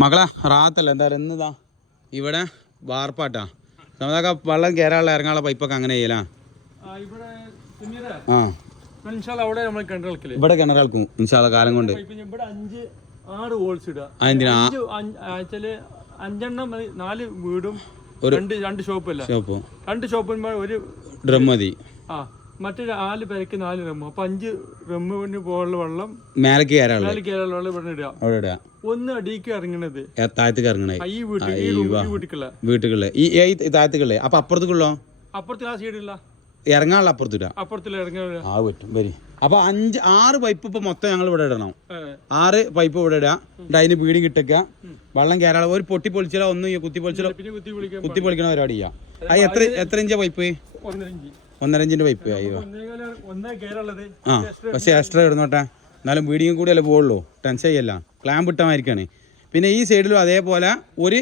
മകളാ റാത്തല്ല എന്തായാലും എന്നതാ ഇവിടെ വാർപ്പാട്ടാ നമ്മളൊക്കെ വെള്ളം കയറാനുള്ള ഇറങ്ങാനുള്ള പൈപ്പൊക്കെ അങ്ങനെ ചെയ്യലാ. ആ ഇവിടെ കിണറാൾക്കും ഇൻഷാള്ള കാലം കൊണ്ട്. അതെന്തിനാ 5 4 വീടും രണ്ട് ഷോപ്പല്ല, രണ്ട് ഷോപ്പിന് ഒരു ഡ്രം മതി. മറ്റേ 4 പേർക്ക് 4 റമ്മ്. അപ്പൊ 5 റമ്മിന് പോലുള്ള വെള്ളം മേലേക്ക് കയറാനുള്ള വെള്ളം ഇവിടെ ഇടുക. ഒന്ന് അടിക്ക് ഇറങ്ങണത് താഴത്തേക്ക് ഇറങ്ങണേ ഈ വീട്ടിലുള്ള വീട്ടുകളിലെ ഈ താഴത്തേക്കുള്ളേ. അപ്പൊ അപ്പുറത്തേക്കുള്ളോ? അപ്പുറത്ത് ആ സൈഡില്ല ഇറങ്ങാനുള്ള അപ്പുറത്തില്ല. അപ്പുറത്തില്ല ഇറങ്ങാൻ ആ പറ്റും വരി. അപ്പൊ 6 പൈപ്പ് ഇപ്പൊ മൊത്തം ഞങ്ങൾ ഇവിടെ ഇടണം. 6 പൈപ്പ് ഇവിടെ ഇടുക. അതിന് വീട് കിട്ടക്ക വെള്ളം കയറാനുള്ള ഒരു പൊട്ടി പൊളിച്ചാലോ ഒന്നും കുത്തി പൊളിച്ചാലോ കുത്തി പൊളിക്കണ പരിപാടി ചെയ്യാം. അത് എത്ര ഇഞ്ചാ പൈപ്പ്? 1.5 ഇഞ്ചിന്റെ പൈപ്പ്. അയ്യോ ആ പക്ഷെ എക്സ്ട്രാ ഇടുന്നോട്ടെ, എന്നാലും വീടിയും കൂടി അല്ലേ പോകുള്ളൂ. ടെൻഷൻ ചെയ്യല്ല, ക്ലാമ്പ് ഇട്ടമായിരിക്കാണ്. പിന്നെ ഈ സൈഡിലും അതേപോലെ ഒരു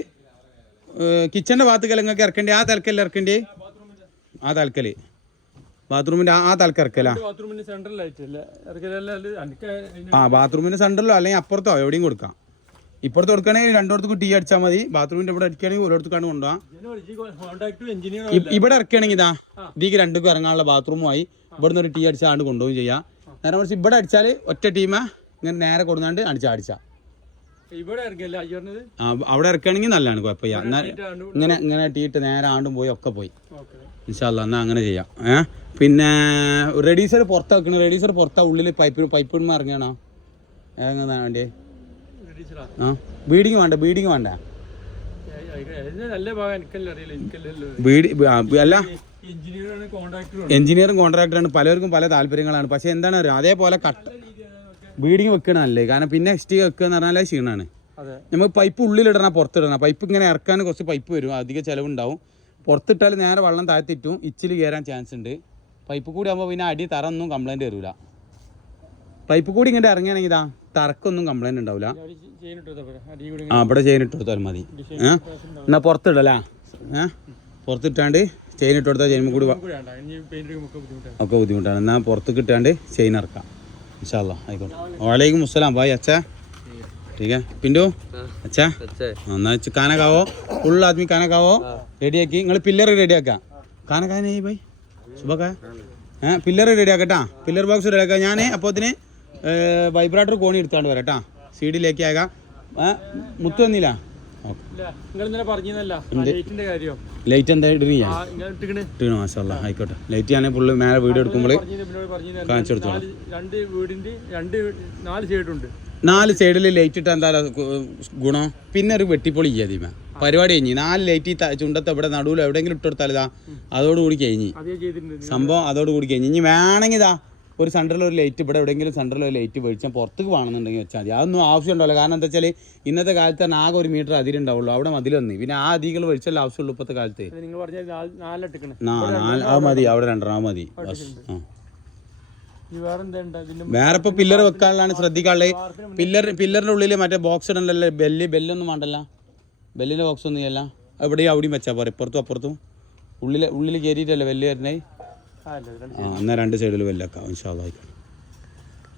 കിച്ചന്റെ ഭാഗത്തേക്ക് നിങ്ങൾക്ക് ഇറക്കേണ്ടി ആ തലക്കല്ല ഇറക്കേണ്ടി. ആ തലക്കല് ബാത്റൂമിന്റെ ആ തലക്ക് ഇറക്കല. ആ ബാത്റൂമിന്റെ സെന്ററിലോ അല്ലെങ്കിൽ അപ്പുറത്തോ എവിടെയും കൊടുക്കാം. ഇപ്പുറത്ത് കൊടുക്കണമെങ്കിൽ രണ്ടിടത്തേക്ക് ടീ അടിച്ചാൽ മതി. ബാത്റൂമിന്റെ ഇവിടെ അടിക്കുകയാണെങ്കിൽ ഓരോടത്തേക്കാണ് കൊണ്ടുപോകാം. ഇവിടെ ഇറക്കുകയാണെങ്കിൽ ഇതാ ഇതിക്ക് 2ക്കും ഇറങ്ങാനുള്ള ബാത്റൂമുമായി ഇവിടുന്ന് ഒരു ടീ അടിച്ചാണ്ട് കൊണ്ടുപോകും ചെയ്യാം. നേരെ മറിച്ച് ഇവിടെ അടിച്ചാൽ ഒറ്റ ടീമ ഇങ്ങനെ നേരെ കൊടുന്നാണ്ട് അടിച്ചാ അവിടെ ഇറക്കുകയാണെങ്കിൽ നല്ലതാണ്, കുഴപ്പമില്ല. എന്നാൽ ഇങ്ങനെ ടീ ഇട്ട് നേരെ ആണ്ടും പോയി ഒക്കെ പോയി. ഇൻഷാല്ലാ എന്നാൽ അങ്ങനെ ചെയ്യാം. പിന്നെ റെഡീസർ പുറത്താ വെക്കണം. റെഡീസർ പുറത്താ ഉള്ളിൽ പൈപ്പിടുമ്പോ ഇറങ്ങണോ എങ്ങനെ വേണ്ടേ? ആ ബീഡിങ് വേണ്ട, ബീഡിങ് വേണ്ട. അല്ല എഞ്ചിനീയറും കോൺട്രാക്ടറാണ്, പലർക്കും പല താല്പര്യങ്ങളാണ്. പക്ഷെ എന്താണ് അറിയാം, അതേപോലെ ബീഡിങ് വെക്കണല്ലേ. കാരണം പിന്നെ എക്സ്റ്റി വെക്കുക എന്ന് പറഞ്ഞാൽ ക്ഷീണമാണ്. നമുക്ക് പൈപ്പ് ഉള്ളിലിടണം, പുറത്തിടണം. പൈപ്പ് ഇങ്ങനെ ഇറക്കാൻ കുറച്ച് പൈപ്പ് വരും, അധിക ചിലവുണ്ടാവും. പുറത്തിട്ടാൽ നേരെ വെള്ളം താഴ്ത്തിട്ടും ഇച്ചിൽ കയറാൻ ചാൻസ് ഉണ്ട്. പൈപ്പ് കൂടി ആകുമ്പോൾ പിന്നെ അടി തറ ഒന്നും കംപ്ലൈൻറ്റ് വരില്ല. പൈപ്പ് കൂടി ഇങ്ങനെ ഇറങ്ങുകയാണെങ്കിൽ ഇതാ തറക്കൊന്നും കംപ്ലൈൻറ്റ് ഉണ്ടാവില്ല. ആ ഇവിടെ ചെയിൻ ഇട്ട് കൊടുത്താൽ മതി. എന്നാൽ പുറത്തിടല്ലേ? പുറത്തിട്ടാണ്ട് ചെയിൻ ഇട്ട് കൊടുത്താൽ ചെയിൻ കൂടി ഒക്കെ ബുദ്ധിമുട്ടാണ്. എന്നാൽ പുറത്ത് കിട്ടാണ്ട് ചെയിൻ ഇറക്കാം. इंशाल्लाह ആയിക്കോട്ടെ. वालेकुम अस्सलाम भाई. अच्छा ठीक है पिंडू. अच्छा ना खाना खाओ, फुल आदमी खाना खाओ. रेडी ആക്കി നിങ്ങൾ പില്ലർ റെഡി ആക്കാം. खाना खाया नहीं भाई सुबह का? പില്ലർ റെഡി ആക്കട്ടാ. പില്ലർ ബോക്സ് റെഡി ആക്കാം. ഞാൻ അപ്പോൾ അതിന് വൈബ്രേറ്റർ കോണി എടുത്താണ്ട് വരാം കേട്ടാ. സീഡിലേക്ക് ആകാം. മുത്ത് വന്നില്ല? ലൈറ്റ് എന്താ ഇടണോ? മാഷാഅല്ലാഹ് ആയിക്കോട്ടെ. ലൈറ്റ് ഞാൻ ഫുള്ള് മേലെ വീഡിയോ എടുക്കുമ്പോൾ കാണിച്ചു കൊടുത്തോളാം. 4 സൈഡിൽ ലൈറ്റ് ഇട്ട് എന്താ ഗുണം? പിന്നെ ഒരു വെട്ടിപ്പൊളി ചെയ്യാതിമ പരിപാടി കഴിഞ്ഞ് 4 ലൈറ്റ് ചുണ്ടത്ത് എവിടെ നടുവിൽ എവിടെയെങ്കിലും ഇട്ട് കൊടുത്താൽ ഇതാ അതോടുകൂടി കഴിഞ്ഞ് സംഭവം. അതോടുകൂടി കഴിഞ്ഞ് ഇനി വേണമെങ്കിൽ ഇതാ ഒരു സെൻറ്ററിൽ ഒരു ലൈറ്റ് ഇവിടെ എവിടെയെങ്കിലും സെൻറ്ററിൽ ഒരു ലൈറ്റ് മേടിച്ചാൽ പുറത്തേക്ക് വേണമെന്നുണ്ടെങ്കിൽ വെച്ചാൽ മതി. അതൊന്നും ആവശ്യം ഉണ്ടാവില്ല. കാരണം എന്താ വെച്ചാൽ ഇന്നത്തെ കാലത്ത് തന്നെ ആകെ 1 മീറ്റർ അതിരുണ്ടാവുള്ളൂ. അവിടെ മതിൽ വന്ന് പിന്നെ ആ അധികം വെളിച്ചല്ല ആവശ്യമുള്ളൂ ഇപ്പോഴത്തെ കാലത്ത്. അത് മതി, അവിടെ 2 മതി. വേറെ ഇപ്പൊ പില്ലർ വെക്കാനുള്ളതാണ് ശ്രദ്ധിക്കാനുള്ളത്. പില്ലറിന്റെ ഉള്ളിൽ മറ്റേ ബോക്സ് ഇടണ്ടല്ലോ, ബെല്ലൊന്നും വേണ്ടല്ല. ബെല്ലിന്റെ ബോക്സ് ഒന്നും ചെയ്യല്ല. എവിടെയും അവിടെയും വെച്ചാൽ പോരെ, ഇപ്പുറത്തും അപ്പുറത്തും. ഉള്ളിൽ കയറിയിട്ടല്ലേ ബെല്ല് വരുന്നേ. എന്നാൽ 2 സൈഡിൽ ബെല്ലൊക്കെ ഇൻഷാ അല്ലാഹ്.